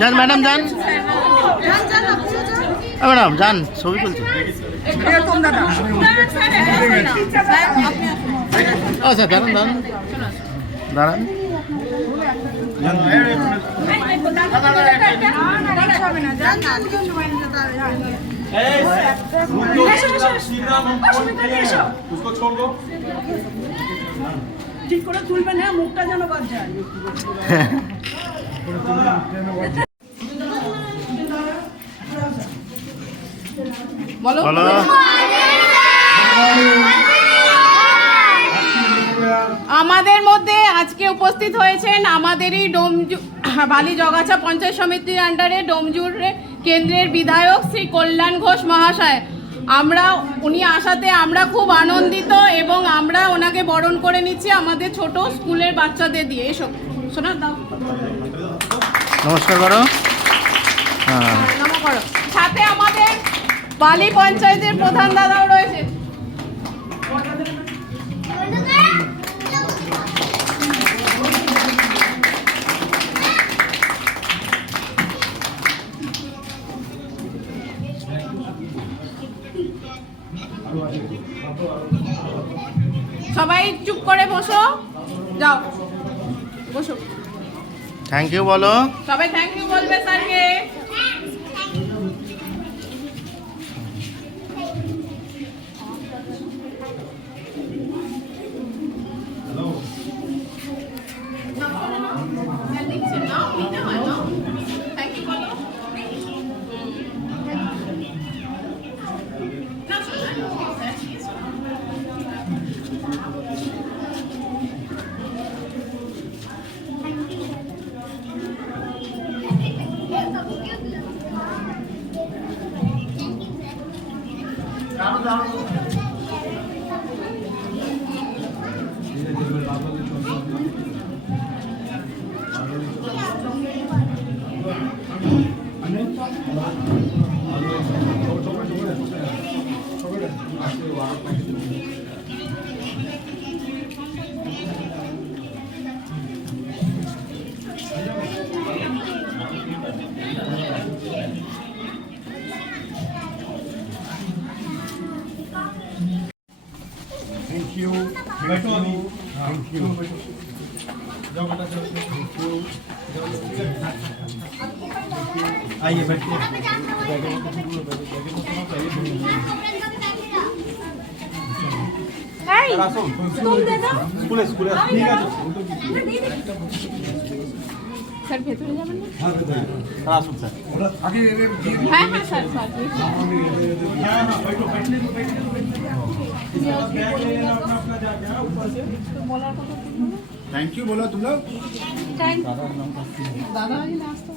যান ম্যাডাম, যান ম্যাডাম, যান, ছবি তুলছি। আচ্ছা, দাঁড়ান দাঁড়ান দাঁড়ান। ঠিক করে তুলবেন, হ্যাঁ, মুখটা যেন বাদ যায়। বলো। আমাদের মধ্যে আজকে উপস্থিত হয়েছেন আমাদেরই বালি জগাছা পঞ্চায়েত সমিতির আন্ডারে ডোমজুর কেন্দ্রের বিধায়ক শ্রী কল্যাণ ঘোষ মহাশয়। উনি আসাতে আমরা খুব আনন্দিত এবং আমরা ওনাকে বরণ করে নিচ্ছি আমাদের ছোট স্কুলের বাচ্চাদের দিয়ে। এসব শোনা দাও, নমস্কার করো, নমস্কার করো। সাথে আমাদের বালি পঞ্চায়েতের প্রধান দাদাও রয়েছে। সবাই চুপ করে বসো, যাও বসো। থ্যাংক ইউ বলো। সবাই থ্যাংক ইউ বলবে স্যারকে। Thank you. Thank you. आइए बैठिए। स्कूले स्कूले ठीक है স্যার ভেতরে যাবেন না? हाँ আসুন স্যার। आगे হ্যাঁ হ্যাঁ স্যার স্যার बैठो बैठने को बैठने को थैंक यू बोलो तुम लोग। दादा नाश्ता